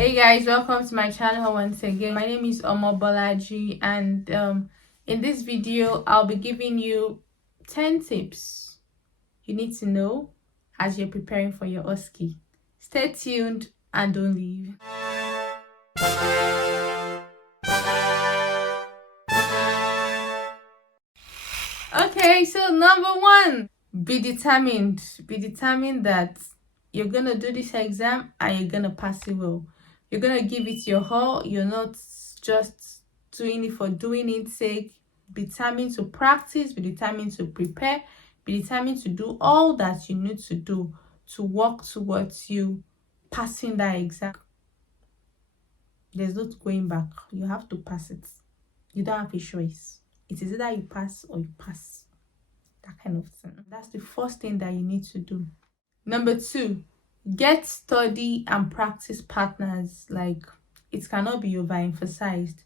Hey guys, welcome to my channel once again. My name is Omobeejay, and in this video I'll be giving you 10 tips you need to know as you're preparing for your OSCE. Stay tuned and don't leave. Okay, so number one, be determined. Be determined that you're gonna do this exam and you're gonna pass it well. You're gonna give it your all. You're not just doing it for doing its sake. Be determined to practice, be determined to prepare, be determined to do all that you need to do to work towards you passing that exam. There's no going back. You have to pass it. You don't have a choice. It is either you pass or you pass. That kind of thing. That's the first thing that you need to do. Number two, get study and practice partners. Like, it cannot be overemphasized.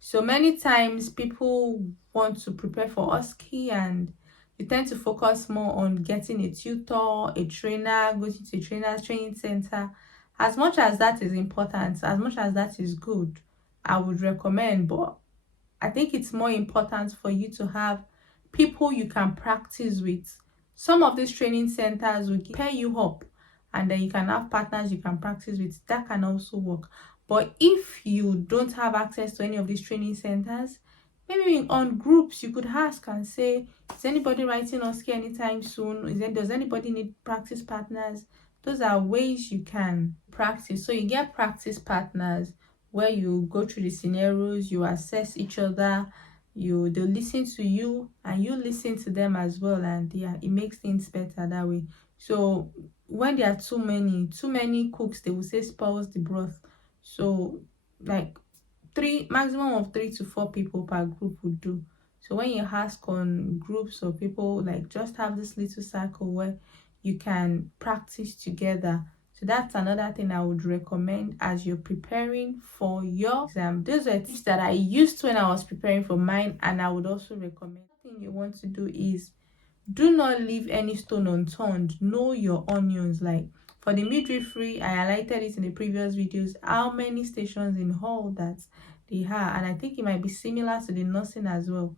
So many times people want to prepare for OSCE and you tend to focus more on getting a tutor, a trainer, going to a trainer's training center. As much as that is important, as much as that is good, I would recommend, but I think it's more important for you to have people you can practice with. Some of these training centers will pair you up and then you can have partners you can practice with. That can also work. But if you don't have access to any of these training centers, maybe on groups you could ask and say, is anybody writing OSCE anytime soon? Does anybody need practice partners? Those are ways you can practice. So you get practice partners where you go through the scenarios, you assess each other, they'll listen to you and you listen to them as well, and yeah, it makes things better that way. So when there are too many cooks, they will say spoils the broth. So like maximum of 3 to 4 people per group would do. So when you ask on groups or people, like, just have this little circle where you can practice together. So that's another thing I would recommend as you're preparing for your exam. Those are tips that I used when I was preparing for mine, and I would also recommend. The thing you want to do is do not leave any stone unturned. Know your onions. Like for the midwifery, I highlighted it in the previous videos, how many stations in all that they have, and I think it might be similar to the nursing as well.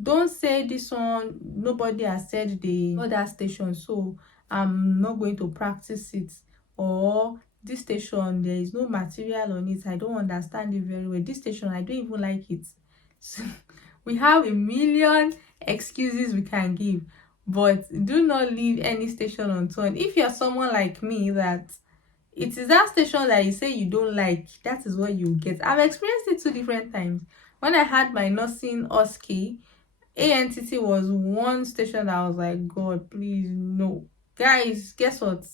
Don't say this one, nobody has said the other station, so I'm not going to practice it, or this station there is no material on it, I don't understand it very well, this station I don't even like it. So we have a million excuses we can give, but do not leave any station unturned. If you're someone like me that it is that station that you say you don't like, that is what you get. I've experienced it 2 different times. When I had my nursing OSCE, ANTT was one station that I was like, God, please, no. Guys, guess what?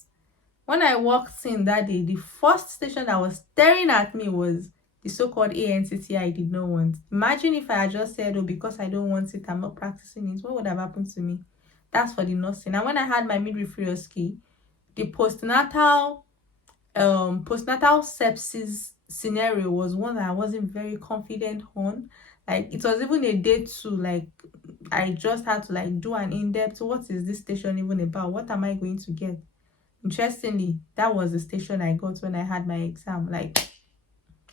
When I walked in that day, the first station that was staring at me was the so-called ANTT I did not want. Imagine if I had just said, oh, because I don't want it, I'm not practicing it. What would have happened to me? That's for the nursing. And when I had my midwifery OSCE, the postnatal sepsis scenario was one that I wasn't very confident on. Like, it was even a day 2. Like, I just had to like do an in-depth, what is this station even about, what am I going to get? Interestingly, that was the station I got when I had my exam. Like,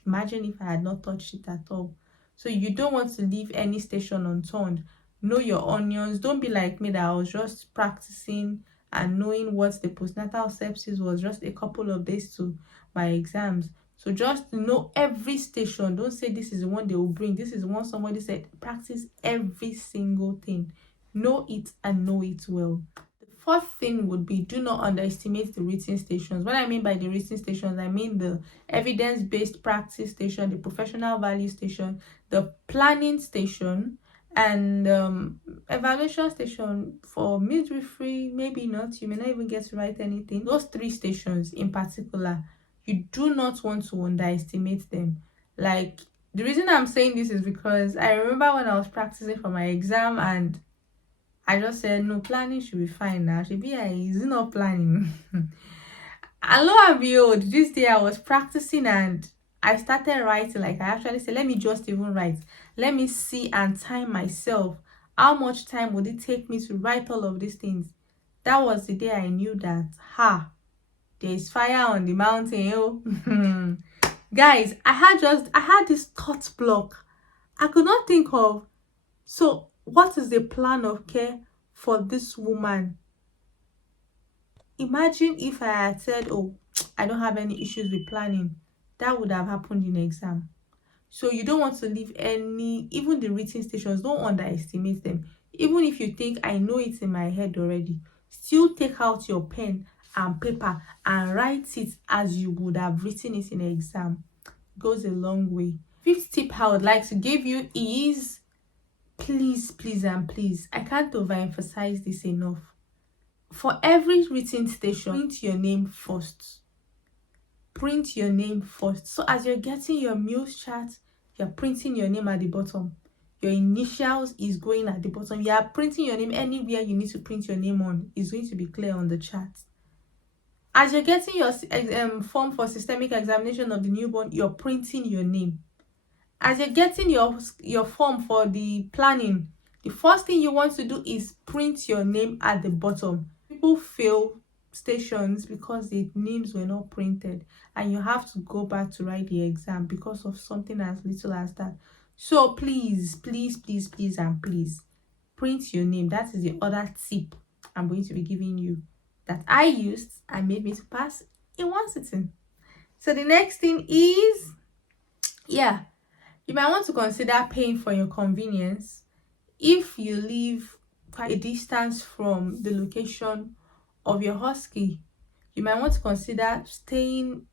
imagine if I had not touched it at all. So you don't want to leave any station unturned. Know your onions. Don't be like me that I was just practicing and knowing what the postnatal sepsis was just a couple of days to my exams. So just know every station. Don't say this is the one they will bring, this is the one somebody said. Practice every single thing. Know it and know it well. The fourth thing would be, do not underestimate the written stations. What I mean by the written stations, I mean the evidence-based practice station, the professional value station, the planning station, and evaluation station. For midwifery, maybe not, you may not even get to write anything. Those 3 stations in particular, you do not want to underestimate them. Like, the reason I'm saying this is because I remember when I was practicing for my exam and I just said, no, planning should be fine now. Should be, is it not planning? And lo and behold, this day I was practicing and I started writing. Like, I actually said, let me just even write. Let me see and time myself. How much time would it take me to write all of these things? That was the day I knew that, there is fire on the mountain. Oh. Guys, I had this thought block. I could not think of, so what is the plan of care for this woman? Imagine if I had said, oh, I don't have any issues with planning. That would have happened in exam. So you don't want to leave any, even the written stations, don't underestimate them. Even if you think I know it in my head already, still take out your pen and paper and write it as you would have written it in exam. Goes a long way. Fifth tip I would like to give you is, please, please, and please, I can't overemphasize this enough. For every written station, print your name first. Print your name first. So as you're getting your meals chart, you're printing your name at the bottom. Your initials is going at the bottom. You are printing your name anywhere you need to print your name on. It's going to be clear on the chart. As you're getting your form for systemic examination of the newborn, you're printing your name. As you're getting your form for the planning, the first thing you want to do is print your name at the bottom. People fail stations because the names were not printed, and you have to go back to write the exam because of something as little as that. So please, please, please, please, and please print your name. That is the other tip I'm going to be giving you that I used and made me to pass in one sitting. So the next thing is, yeah, you might want to consider paying for your convenience. If you live quite a distance from the location of your OSCE, you might want to consider staying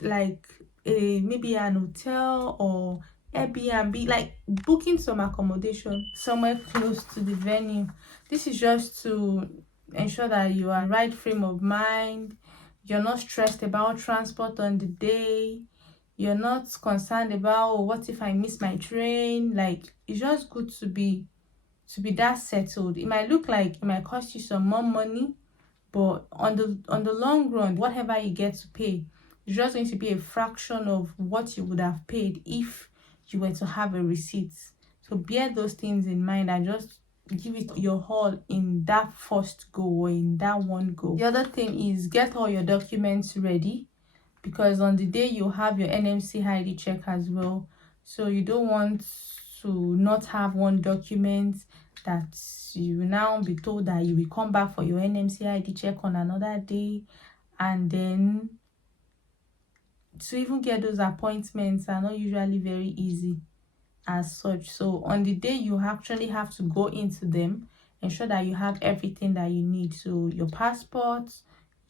like maybe an hotel or Airbnb, like booking some accommodation somewhere close to the venue. This is just to ensure that you are in the right frame of mind. You're not stressed about transport on the day. You're not concerned about, oh, what if I miss my train? Like, it's just good to be that settled. It might look like it might cost you some more money, but on the long run, whatever you get to pay is just going to be a fraction of what you would have paid if you were to have a receipt. So bear those things in mind and just give it your all in that first go, or in that one go. The other thing is, get all your documents ready, because on the day you have your NMC ID check as well. So you don't want to not have one document that you will now be told that you will come back for your NMC ID check on another day, and then to even get those appointments are not usually very easy as such. So on the day you actually have to go into them, ensure that you have everything that you need. So your passport,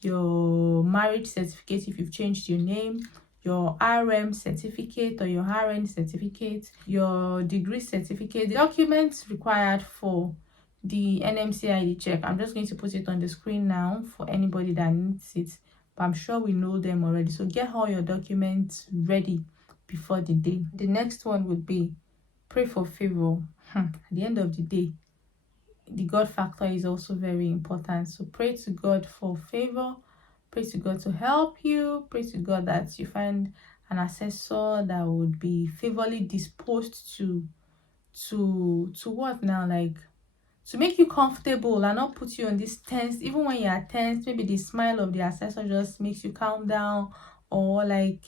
your marriage certificate if you've changed your name, your RM certificate or your RN certificate, your degree certificate, the documents required for the NMC ID check. I'm just going to put it on the screen now for anybody that needs it, but I'm sure we know them already. So get all your documents ready before the day. The next one would be pray for favor. At the end of the day, the God factor is also very important. So pray to God for favor. Pray to God to help you. Pray to God that you find an assessor that would be favorably disposed to what now, like to make you comfortable and not put you on this tense. Even when you are tense, maybe the smile of the assessor just makes you calm down, or like,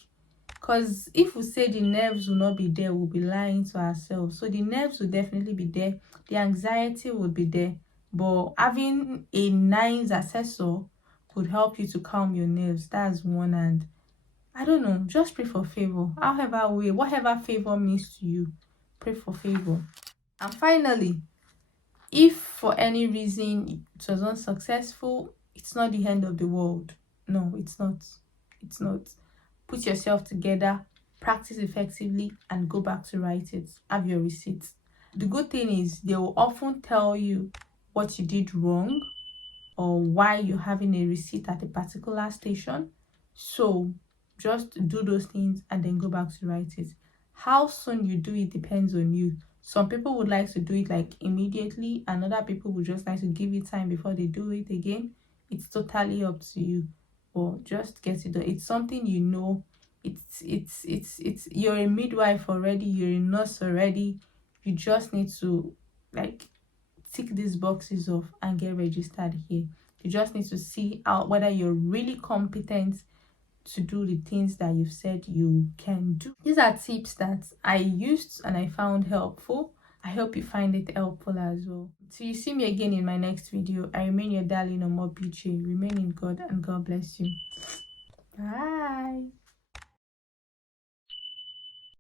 because if we say the nerves will not be there, we'll be lying to ourselves. So the nerves will definitely be there, the anxiety will be there, but having a nice assessor could help you to calm your nerves. That's one. And I don't know, just pray for favor. However way, whatever favor means to you, pray for favor. And finally, if for any reason it was unsuccessful, it's not the end of the world. No, it's not. It's not. Put yourself together, practice effectively, and go back to write it. Have your receipts. The good thing is they will often tell you what you did wrong or why you're having a receipt at a particular station. So just do those things and then go back to write it. How soon you do it depends on you. Some people would like to do it like immediately, and other people would just like to give it time before they do it again. It's totally up to you. Or just get it done. It's something you know. It's you're a midwife already, you're a nurse already. You just need to like tick these boxes off and get registered here. You just need to see out whether you're really competent to do the things that you've said you can do. These are tips that I used and I found helpful. I hope you find it helpful as well. Till you see me again in my next video, I remain your darling Omobeejay. Remain in God and God bless you. Bye.